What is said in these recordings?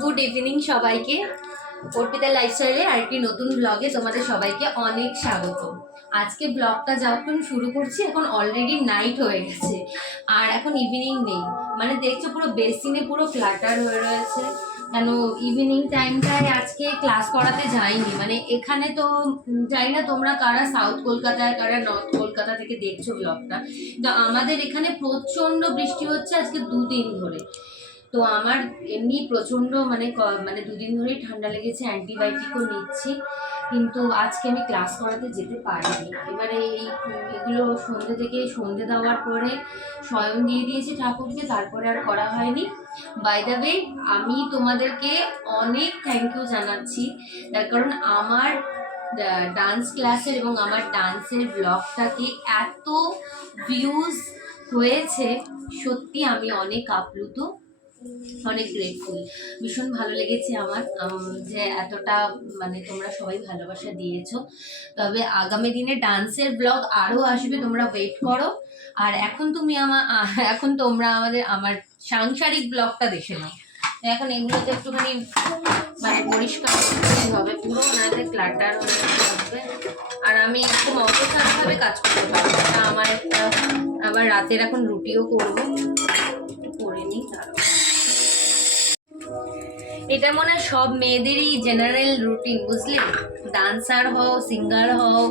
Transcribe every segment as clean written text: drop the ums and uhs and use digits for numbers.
Good evening সবাইকে। অর্পিতা লাইফস্টাইলে আরেকটি নতুন ব্লগে তোমাদের সবাইকে অনেক স্বাগত। আজকে ব্লগটা যখন শুরু করছি এখন অলরেডি নাইট হয়ে গেছে, আর এখন ইভিনিং নেই। মানে দেখছো পুরো বেসিনে পুরো ফ্ল্যাটার হয়ে রয়েছে। কেন ইভিনিং টাইমটায় আজকে ক্লাস করাতে যাইনি। মানে এখানে তো জানি না তোমরা কারা সাউথ কলকাতায় কারা নর্থ কলকাতা থেকে দেখছো ব্লগটা, তো আমাদের এখানে প্রচণ্ড বৃষ্টি হচ্ছে আজকে 2 দিন ধরে। তো আমার এমনি প্রচণ্ড মানে 2 দিন ধরেই ঠান্ডা লেগেছে, অ্যান্টিবায়োটিকও নিচ্ছি, কিন্তু আজকে আমি ক্লাস করাতে যেতে পারিনি। এবারে এগুলো সন্ধে দেওয়ার পরে শয়ন দিয়ে দিয়েছি ঠাকুরকে, তারপরে আর করা হয়নি। বাই দ্য ওয়ে, আমি তোমাদেরকে অনেক থ্যাংক ইউ জানাচ্ছি, তার কারণ আমার ডান্স ক্লাসের এবং আমার ডান্সের ব্লগটাকে এত ভিউজ হয়েছে, সত্যি আমি অনেক আপ্লুত, অনেক গ্রেটফুল। ভীষণ ভালো লেগেছে আমার যে এতটা মানে তোমরা সবাই ভালোবাসা দিয়েছো। তবে আগামী দিনে ডান্সের ব্লগ আরও আসবে, তোমরা ওয়েট করো। আর এখন তোমরা আমার সাংসারিক ব্লগটা দেখে নাও। এখন এগুলোতে একটুখানি মানে পরিষ্কার করতেই হবে, পুরো ওনাদের ক্লাটার হয়ে থাকবে। আর আমি একটু অবসরভাবে কাজ করতে পারবো না, আমার একটা আবার রাতের এখন রুটিও করবো, করে নিই। এটা মনে হয় সব মেয়েদেরই জেনারেল রুটিন, বুঝলে? ডান্সার হও, সিঙ্গার হও,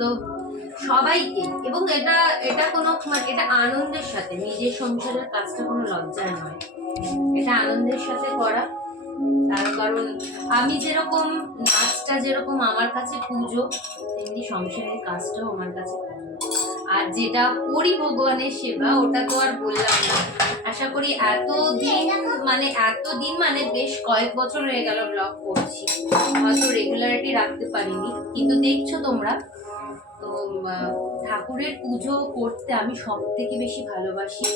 তো সবাইকে। এবং এটা কোনো এটা আনন্দের সাথে, নিজের সংসারের কাজটা কোনো লজ্জার নয়, এটা আনন্দের সাথে করা। তার কারণ আমি যেরকম নাচটা যেরকম আমার কাছে পুজো, তেমনি সংসারের কাজটাও আমার কাছে পুজো। আর যেটা করি ভগবানের সেবা, ওটা তো আর বললাম না। আশা করি এতদিন মানে বেশ কয়েক বছর হয়ে গেল ব্লগ করছি, হয়তো রেগুলারিটি রাখতে পারিনি, কিন্তু দেখছো তোমরা। তো ঠাকুরের পুজো করতে আমি সব থেকে বেশি ভালোবাসি,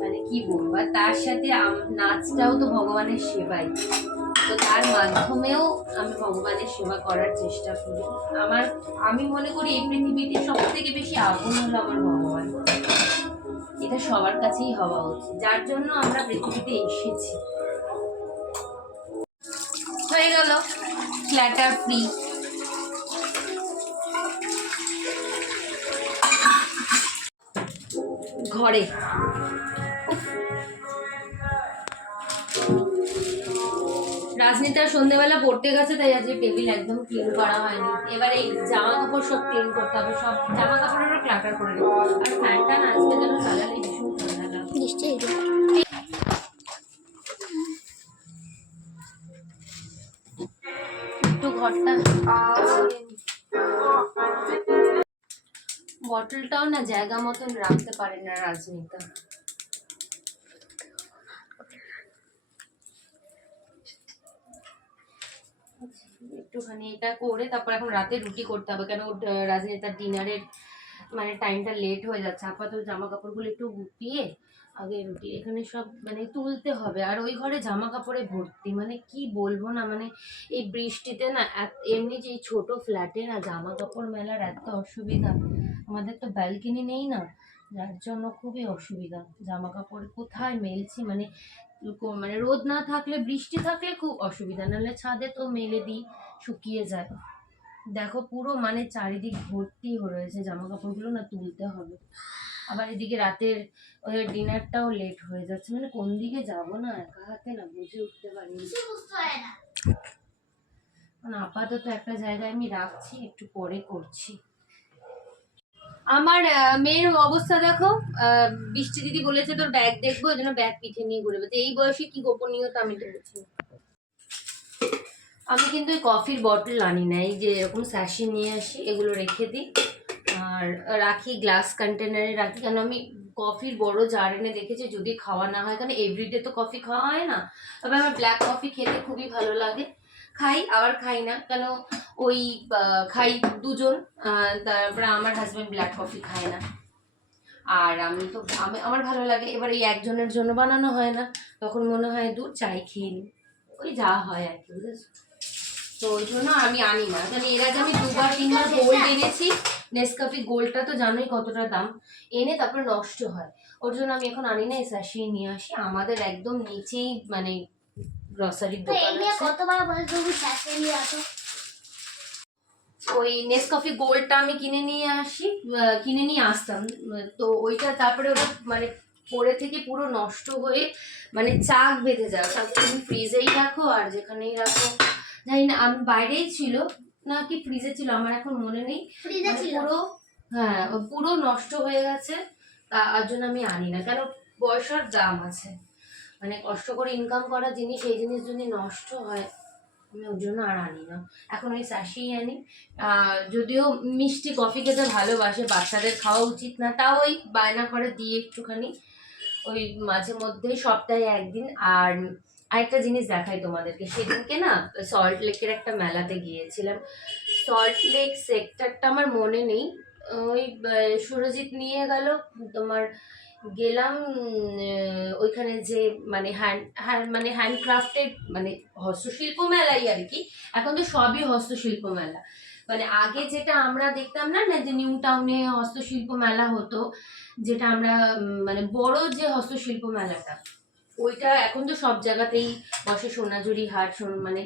মানে কি বলবো। আর তার সাথে নাচটাও তো ভগবানের সেবাই, তো তার মাধ্যমেও আমি ভগবানের সেবা করার চেষ্টা করি। আমি মনে করি এই পৃথিবীতে সব থেকে বেশি আপন হলো আমার ভগবান, এটা সবার কাছেই হওয়া উচিত, যার জন্য আমরা পৃথিবীতে এসেছি। হয়ে গেল ক্ল্যাটার ফ্রি। ঘরে রাজনীতার সন্ধ্যেবেলা পড়তে গেছে, তাই আজকে টেবিল একদম ক্লিন করা হয়নি। এবারে এই জামা কাপড় সব ক্লিন করতে হবে, সব জামা কাপড়েরও ক্লাটার করে দেবো। আর ফ্যানটা না আজকে যেন চালালে ভীষণ ঠান্ডা লাগবে। একটু ঘরটা বটলটাও না জায়গা মতন রাখতে পারে না রাজনীতা। একটুখানি এটা করে তারপর এখন রাতে রুটি করতে হবে, কেন রাজনীতার ডিনারের মানে টাইমটা লেট হয়ে যাচ্ছে। আপাতত জামা কাপড়গুলো একটু গুটিয়ে আগে রুটি এখানে সব মানে তুলতে হবে। আর ওই ঘরে জামা কাপড়ে ভর্তি, মানে কি বলবো না, মানে এই বৃষ্টিতে না এমনি যে ছোট ফ্ল্যাটে না জামা কাপড় মেলার এত অসুবিধা। আমাদের তো ব্যালকনি নেই না, যার জন্য খুবই অসুবিধা। জামা কাপড় কোথায় মেলছি, মানে রোদ না থাকলে, বৃষ্টি থাকলে খুব অসুবিধা, নাহলে ছাদে তো মেলে দিই, শুকিয়ে যায়। দেখো পুরো মানে চারিদিক ভর্তি হয়ে রয়েছে জামা কাপড়গুলো, না তুলতে হবে। আবার এদিকে রাতের ডিনারটাও লেট হয়ে যাচ্ছে, মানে কোন দিকে যাবো না একা হাতে না বুঝে উঠতে পারিনি। মানে আপাতত একটা জায়গায় আমি রাখছি, একটু পরে করছি। আমার মেয়ের অবস্থা দেখো, বৃষ্টি দিদি বলেছে তোর ব্যাগ দেখবো, ওই জন্য ব্যাগ পিঠে নিয়ে ঘুরে বেড়াচ্ছে। এই বয়সে কি গোপনীয়তা আমি তো বুঝি। আমি কিন্তু এই কফির বটল আনি না, এই যে এরকম স্যাশে নিয়ে আসি, এগুলো রেখে দিই আর রাখি গ্লাস কন্টেনারে রাখি। কেন আমি কফির বড় জার এনে দেখেছি, যদি খাওয়া না হয়, কারণ এভরিডে তো কফি খাওয়া হয় না। তবে আমার ব্ল্যাক কফি খেতে খুবই ভালো লাগে, খাই আবার খাই না, কেন ওই খাই দুজন, তারপরে আমার হাজব্যান্ড ব্ল্যাক কফি খায় না, আর আমার ভালো লাগে। এবার এই একজনের জন্য বানানো হয় না, তখন মনে হয় দূর চাই খেয়ে নিই, ওই যা হয় আর কি, বুঝেছো? তো ওই জন্য আমি আনি না। কারণ এর আগে আমি 2-3 বার গোল্ড এনেছি, নেসকাফি গোল্ডটা তো জানোই কতটা দাম, এনে তারপর নষ্ট হয়। ওর জন্য আমি এখন আনি না, এই স্যাশি নিয়ে আসি। আমাদের একদম নিচেই মানে গ্রসারির দোকান আছে। কতবার বলছো স্যাশি নিয়ে আসো? ওই নেসকফি গোল্ডটা আমি কিনে নিয়ে আসতাম, তো ওইটা তারপরে ওটা মানে পরে থেকে পুরো নষ্ট হয়ে মানে চাক বেঁধে যায়। তারপর তুমি ফ্রিজেই রাখো আর যেখানেই রাখো জানি না, আমি বাইরেই ছিল না কি ফ্রিজে ছিল আমার এখন মনে নেই, পুরো হ্যাঁ পুরো নষ্ট হয়ে গেছে। তার জন্য আমি আনি না, কেন পয়সার দাম আছে, মানে কষ্ট করে ইনকাম করা জিনিস, এই জিনিস যদি নষ্ট হয় আমি ওর জন্য আর আনি না। এখন ওই স্যাশেই আনি। যদিও মিষ্টি কফি খেতে ভালোবাসে, বাচ্চাদের খাওয়া উচিত না, তাও ওই বায়না করে দিয়ে একটুখানি ওই মাঝে মধ্যে সপ্তাহে একদিন। আর আরেকটা জিনিস দেখাই তোমাদেরকে, সেদিনকে না সল্ট লেকের একটা মেলাতে গিয়েছিলাম। সল্ট লেক সেক্টরটা আমার মনে নেই, ওই সুরজিৎ নিয়ে গেল তোমার, গেলাম ওইখানে যে মানে হ্যান্ডক্রাফটেড মানে হস্তশিল্প মেলাই আর কি। এখন তো সবই হস্তশিল্প মেলা, মানে আগে যেটা আমরা দেখতাম না যে নিউ টাউনে হস্তশিল্প মেলা হতো, যেটা আমরা মানে বড় যে হস্তশিল্প মেলাটা, ওইটা এখন তো সব জায়গাতেই বসে। সোনাঝুরি হাট, মানে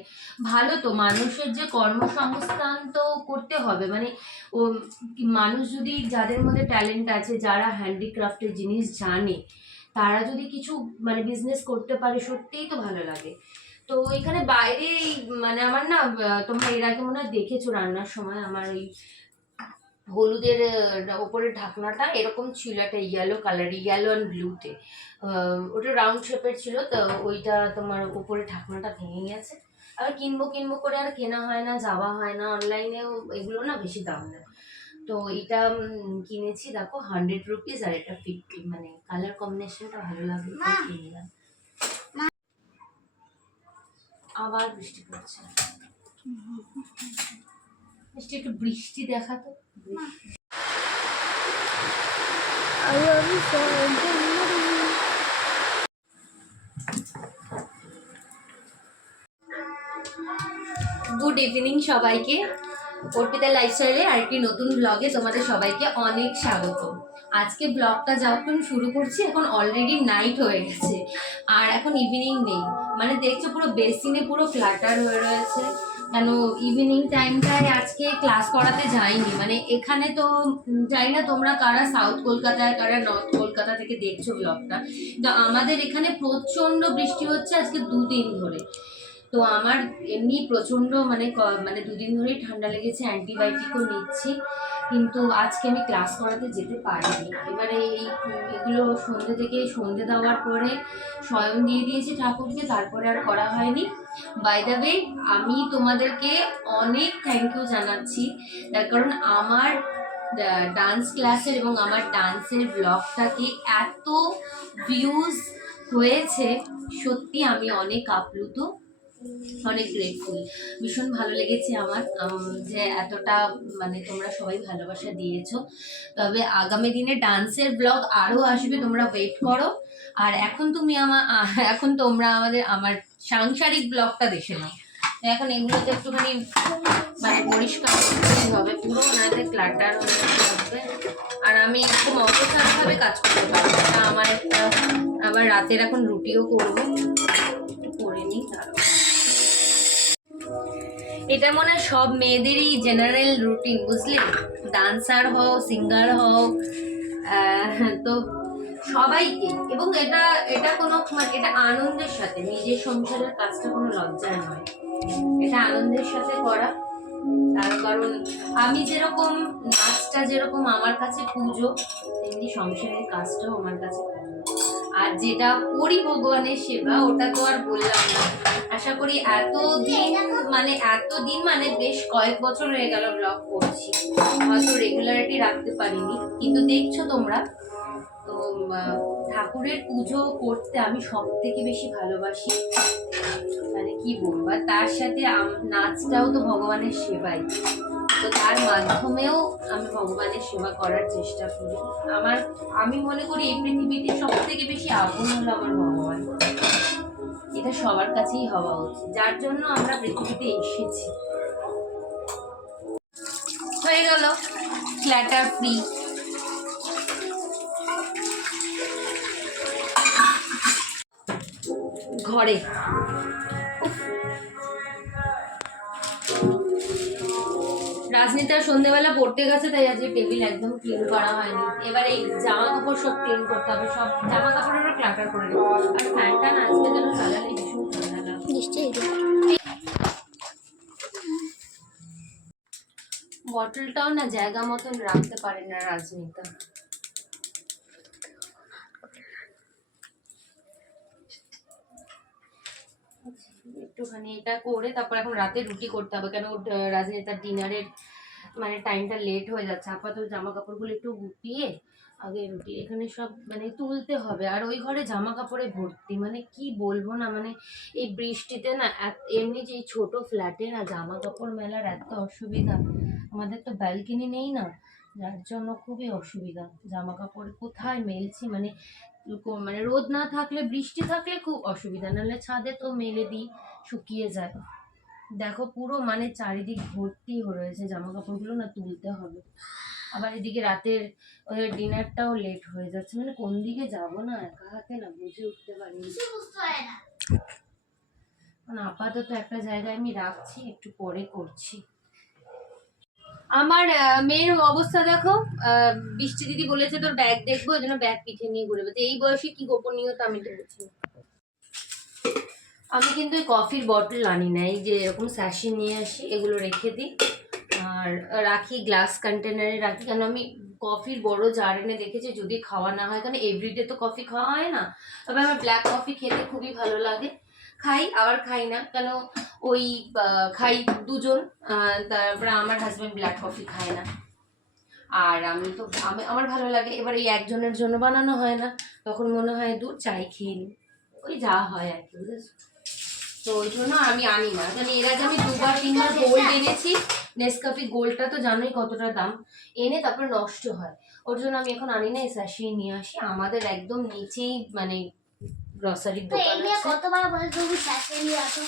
ভালো তো, মানুষের যে কর্মসংস্থান তো করতে হবে, মানে ও মানুষ যদি, যাদের মধ্যে ট্যালেন্ট আছে, যারা হ্যান্ডিক্রাফটের জিনিস জানে, তারা যদি কিছু মানে বিজনেস করতে পারে, সত্যিই তো ভালো লাগে। তো এখানে বাইরে মানে আমার না, তোমরা এর আগে মনে হয় দেখেছো রান্নার সময়, আমার ওই হলুদের ওপরের ঢাকনাটা এরকম ছিল, একটা ইয়েলো কালার, ইয়েলো অ্যান্ড ব্লুতে, ওটা রাউন্ড শেপের ছিল, তো ওইটা তোমার উপরে ঢাকনাটা ভেঙে গেছে। আর কিনবো করে আর কেনা হয় না, যাওয়া হয় না, অনলাইনেও এগুলো না বেশি দাম নেয়। তো এটা কিনেছি, দেখো 100 রুপিস আর এটা 50, মানে কালার কম্বিনেশনটা ভালো লাগে, কিনলাম। আবার বৃষ্টি পড়ছে, একটু বৃষ্টি দেখাতো। গুড ইভিনিং সবাইকে, অর্পিতা লাইফস্টাইলে আরেকটি নতুন ব্লগে তোমাদের সবাইকে অনেক স্বাগত। আজকে ব্লগটা যখন শুরু করছি এখন অলরেডি নাইট হয়ে গেছে, আর এখন ইভিনিং নেই, মানে দেখছো পুরো বেসিনে পুরো ক্লাটার হয়ে রয়েছে। কেন ইভিনিং টাইমটায় আজকে ক্লাস করাতে যাইনি, মানে এখানে তো জানি না তোমরা কারা সাউথ কলকাতায় কারা নর্থ কলকাতা থেকে দেখছো ব্লগটা, তো আমাদের এখানে প্রচণ্ড বৃষ্টি হচ্ছে আজকে 2 দিন ধরে। তো আমার এমনি প্রচণ্ড মানে 2 দিন ধরেই ঠান্ডা লেগেছে, অ্যান্টিবায়োটিকও নিচ্ছি, কিন্তু আজকে আমি ক্লাস করাতে যেতে পারিনি। এবারে এগুলো সন্ধে দেওয়ার পরে শয়ন দিয়ে দিয়েছি ঠাকুরকে, তারপরে আর করা হয়নি। বাই দ্য ওয়ে, আমি তোমাদেরকে অনেক থ্যাংক ইউ জানাচ্ছি, তার কারণ আমার ডান্স ক্লাসের এবং আমার ডান্সের ব্লগটাকে এত ভিউজ হয়েছে, সত্যি আমি অনেক আপ্লুত, অনেক গ্রেটফুল। ভীষণ ভালো লেগেছে আমার যে এতটা মানে তোমরা সবাই ভালোবাসা দিয়েছো। তবে আগামী দিনে ডান্সের ব্লগ আরও আসবে, তোমরা ওয়েট করো। আর এখন তোমরা আমার সাংসারিক ব্লগটা দেখে নাও। এখন এগুলোতে একটুখানি মানে পরিষ্কার করতেই হবে, পুরো ওনাতে ক্লাটার হয়ে থাকবে, আর আমি একটু মতসারভাবে কাজ করতে পারবো না। আমার আবার রাতের এখন রুটিও করবো, করে নিই। এটা মনে হয় সব মেয়েদেরই জেনারেল রুটিন, বুঝলি, ডান্সার হও, সিঙ্গার হও, তো সবাইকে। এবং এটা কোনো এটা আনন্দের সাথে, নিজের সংসারের কাজটা কোনো লজ্জার নয়, এটা আনন্দের সাথে করা। তার কারণ আমি যেরকম নাচটা যেরকম আমার কাছে পুজো, তেমনি সংসারের কাজটাও আমার কাছে পুজো। আর যেটা করি ভগবানের সেবা, ওটা তো আর বললাম না। আশা করি এতদিন মানে বেশ কয়েক বছর হয়ে গেল ব্লগ করছি, হয়তো রেগুলারিটি রাখতে পারিনি, কিন্তু দেখছো তোমরা। তো ঠাকুরের পুজো করতে আমি সব থেকে বেশি ভালোবাসি, মানে কি বলবো, আর তার সাথে নাচটাও তো ভগবানের সেবাই, তো তার মাধ্যমেও আমি ভগবানের সেবা করার চেষ্টা করি। আমি মনে করি এই পৃথিবীতে সব থেকে বেশি আপন হলো আমার ভগবান, এটা সবার কাছেই হওয়া উচিত, যার জন্য আমরা পৃথিবীতে এসেছি। হয়ে গেল ক্ল্যাটার ফ্রি। ঘরে রাজনীতার সন্ধ্যেবেলা পড়তে গেছে, তাই আজকে টেবিল একদম ক্লিন করা হয়নি। এবার এই জামা কাপড় সব ক্লিন করতে হবে, সব জামা কাপড়েরও ক্লাটার করে দেবো। আর ফ্যানটা না আজকে যেন চালালে ভীষণ ঠান্ডা লাগে। বটলটাও না জায়গা মতন রাখতে পারে না রাজনীতা। একটুখানি এটা করে তারপর এখন রাতে রুটি করতে হবে, কেন রাজনীতার ডিনারের মানে টাইমটা লেট হয়ে যাচ্ছে। আপাতত জামা কাপড়গুলো একটু গুটিয়ে আগে রুটি এখানে সব মানে তুলতে হবে। আর ওই ঘরে জামা কাপড়ে ভর্তি, মানে কি বলবো না, মানে এই বৃষ্টিতে না এমনি যে ছোট ফ্ল্যাটে না জামা কাপড় মেলার এত অসুবিধা। আমাদের তো ব্যালকনি নেই না, যার জন্য খুবই অসুবিধা। জামা কাপড় কোথায় মেলছি, মানে মানে রোদ না থাকলে বৃষ্টি থাকলে খুব অসুবিধা, নাহলে ছাদে তো মেলে দিই, শুকিয়ে যায়। দেখো পুরো মানে চারিদিক ভর্তি হয়ে রয়েছে জামা কাপড়গুলো, না তুলতে হবে। আবার এদিকে রাতের ডিনারটাও লেট হয়ে যাচ্ছে, মানে কোন দিকে যাবো না একা হাতে না বুঝে উঠতে পারিনি। মানে আপাতত একটা জায়গায় আমি রাখছি, একটু পরে করছি। আমার মেয়ের অবস্থা দেখো, বৃষ্টি দিদি বলেছে তোর ব্যাগ দেখবো, ওই জন্য ব্যাগ পিঠে নিয়ে ঘুরে বেড়াচ্ছে। এই বয়সে কি গোপনীয়তা আমি তো বুঝি না। আমি কিন্তু কফির বটল আনি না, এই যে এরকম স্যাশে নিয়ে আসি, এগুলো রেখে দিই আর রাখি গ্লাস কন্টেনারে রাখি। কেন আমি কফির বড় জার এনে দেখেছি, যদি খাওয়া না হয়, কারণ এভরিডে তো কফি খাওয়া হয় না। তবে আমার ব্ল্যাক কফি খেতে খুবই ভালো লাগে, খাই আবার খাই না, কেন ওই খাই দুজন, তারপরে আমার হাজব্যান্ড ব্ল্যাক কফি খায় না। আর আমি তো আমার ভালো লাগে, এবার এই একজনের জন্য বানানো হয় না, তখন মনে হয় দূর চাই খেয়ে নিই, ওই যা হয় আর কি, বুঝেছো? তো ওই জন্য আমি আনি না। কারণ এর আগে আমি 2-3বার গোল্ড এনেছি, নেসকাফি গোল্ডটা তো জানোই কতটা দাম, এনে তারপর নষ্ট হয়, ওর জন্য আমি এখন আনি না, এই স্যাশে নিয়ে আসি। আমাদের একদম নিচেই মানে গ্রসারির দোকান আছে। কতবার বলছো তুমি স্যাশে নিয়ে আসো?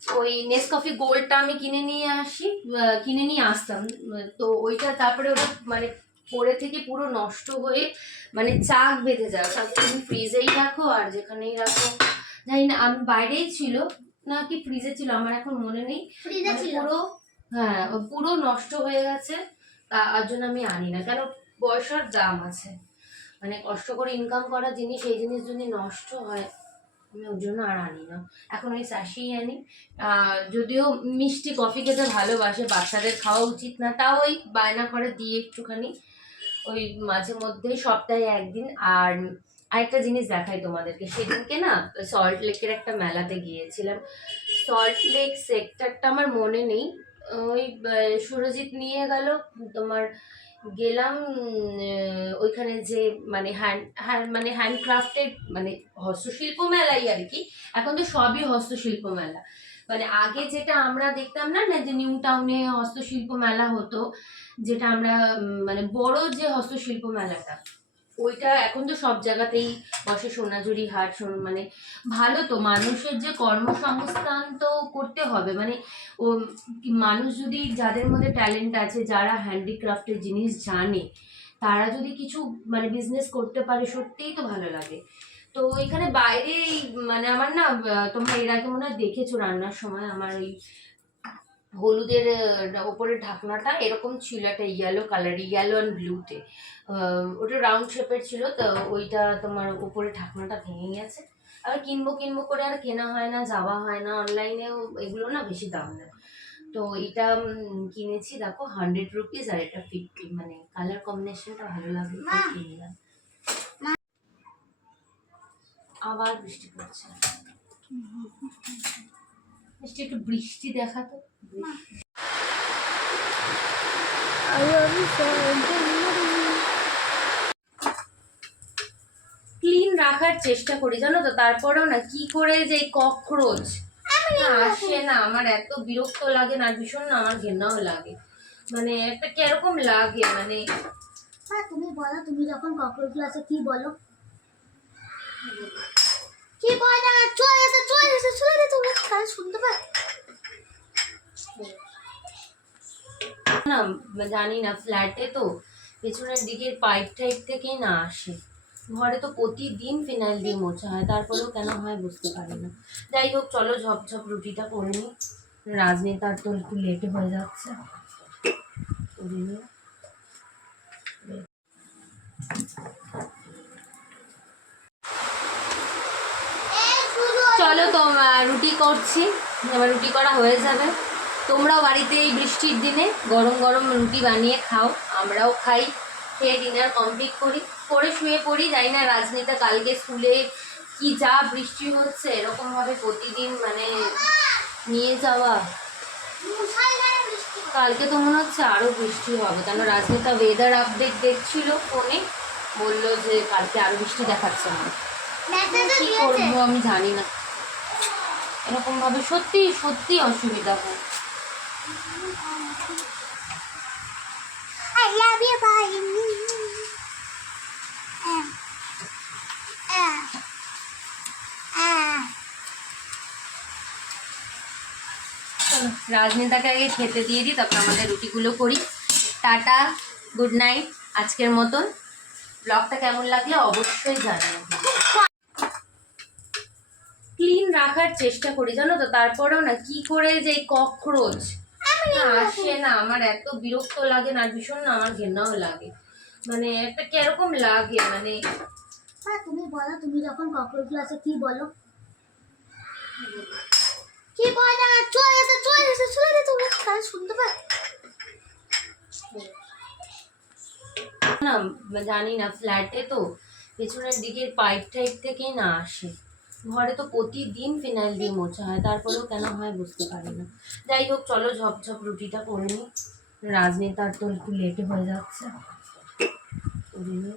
ওই নেসকাফি গোল্ডটা আমি কিনে নিয়ে আসি, কিনে নিয়ে আসতাম, তো ওইটা তারপরে ওটা মানে পরে থেকে পুরো নষ্ট হয়ে মানে চাক বেঁধে যায়। তুমি ফ্রিজেই রাখো আর যেখানেই রাখো, জানি না, আমি বাইরেই ছিল না কি ফ্রিজে ছিল আমার এখন মনে নেই, পুরো হ্যাঁ পুরো নষ্ট হয়ে গেছে। তার জন্য আমি আনি না, কেন পয়সার দাম আছে, মানে কষ্ট করে ইনকাম করা জিনিস, এই জিনিস যদি নষ্ট হয় আমি ওর জন্য আর আনি না। এখন ওই স্যাশেই আনি। যদিও মিষ্টি কফি খেতে ভালোবাসে, বাচ্চাদের খাওয়া উচিত না, তাও ওই বায়না করে দিয়ে একটুখানি ওই মাঝে মধ্যে সপ্তাহে একদিন। আর আরেকটা জিনিস দেখাই তোমাদেরকে, সেদিনকে না সল্ট লেকের একটা মেলাতে গিয়েছিলাম। সল্ট লেক সেক্টরটা আমার মনে নেই, ওই সুরজিৎ নিয়ে গেল তোমার, গেলাম ওইখানে যে মানে মানে হ্যান্ডক্রাফটেড মানে হস্তশিল্প মেলাই আর কি। এখন তো সবই হস্তশিল্প মেলা, মানে আগে যেটা আমরা দেখতাম না না যে নিউ টাউনে হস্তশিল্প মেলা হতো, যেটা আমরা মানে বড় যে হস্তশিল্প মেলাটা, ওইটা এখন তো সব জায়গাতেই বসে, সোনাঝুরি হাট, মানে ভালো তো, মানুষের যে কর্মসংস্থান তো করতে হবে, মানে ও মানুষ যদি, যাদের মধ্যে ট্যালেন্ট আছে, যারা হ্যান্ডিক্রাফটের জিনিস জানে, তারা যদি কিছু মানে বিজনেস করতে পারে, সত্যিই তো ভালো লাগে। তো এখানে বাইরে মানে আমার না, তোমরা এর আগে মনে হয় দেখেছো রান্নার সময়, আমার ওই হলুদের ওপরের ঢাকনাটা এরকম ছিল, একটা ইয়েলো কালার, ইয়েলো অ্যান্ড ব্লুতে, ওটা রাউন্ড শেপের ছিল, তো ওইটা তোমার উপরে ঢাকনাটা ভেঙে গেছে। আর কিনবো করে আর কেনা হয় না, যাওয়া হয় না, অনলাইনেও এগুলো না বেশি দাম নেয়। তো এটা কিনেছি, দেখো 100 রুপিস আর এটা 50, মানে কালার কম্বিনেশনটা ভালো লাগে, কিনলাম। আবার বৃষ্টি পড়ছে, একটু বৃষ্টি দেখাতো। ক্লিন রাখার চেষ্টা করি জানো তো, তারপরেও না কি করে যে ককরোচ আসে না, আমার এত বিরক্ত লাগে না, ভীষণ না আমার ঘেন্নাও লাগে, মানে একটা কিরকম লাগে, মানে তুমি বলো, তুমি যখন ককরোচ আছে কি বলো? কি বলো? চলে যেতে তুমি কাজ শুনতে পাই না, জানি না, ফ্ল্যাটে তো পেছনের দিকের পাইপ টাইপ থেকেই না আসে, ঘরে তো প্রতিদিন ফিনাইল দিয়ে মোছা হয়, তারপরেও কেন হয় বুঝতে পারি না। যাই হোক, চলো ঝপঝপ রুটিটা করে নিই। রাজনীতার তো একটু লেটে হয়ে যাচ্ছে, করে নিই। চলো তো রুটি করছি, এবার রুটি করা হয়ে যাবে। তোমরাও বাড়িতে এই বৃষ্টির দিনে গরম গরম রুটি বানিয়ে খাও, আমরাও খাই, খেয়ে ডিনার কমপ্লিট করি, করে শুয়ে পড়ি। জানি না রাজনীতা কালকে স্কুলে কি যা বৃষ্টি হচ্ছে, এরকমভাবে প্রতিদিন মানে নিয়ে যাওয়া। কালকে তো মনে হচ্ছে আরও বৃষ্টি হবে, কেন রাজনীতা ওয়েদার আপডেট দেখছিল ফোনে, বললো যে কালকে আরও বৃষ্টি দেখাচ্ছে না। কি করবো আমি জানি না, এরকম ভাবে সত্যি সত্যি অসুবিধা হয়। I love you, bye. চলো রাজনীতাকে আগে খেতে দিয়ে দিই, তারপর আমাদের রুটিগুলো করি। টাটা, গুড নাইট আজকের মতন। ব্লগটা কেমন লাগলে অবশ্যই জানাবেন। ক্লিন রাখার চেষ্টা করি জানো তো, তারপরেও না কি করে যে ককরোচ আসে না, আমার এত বিরক্ত লাগে না, ভীষণ না আমার ঘেন্নাও লাগে, মানে একটা কিরকম লাগে মানে। তুমি বলো, তুমি যখন ককরোচ ক্লাসে কি বলো? কি বলে না, চলে দে তোমরা, কাল শুনতে পাবে না। জানি না, ফ্ল্যাটে তো পেছনের দিকের পাইপ টাইপ থেকেই না আসে। ঘরে তো প্রতিদিন ফিনাইল দিয়ে মোছা হয়, তারপরেও কেন হয় বুঝতে পারি না। যাই হোক, চলো ঝপঝপ রুটিটা করে নিই। রাজনীতার তো একটু লেটে হয়ে যাচ্ছে, করে নিই।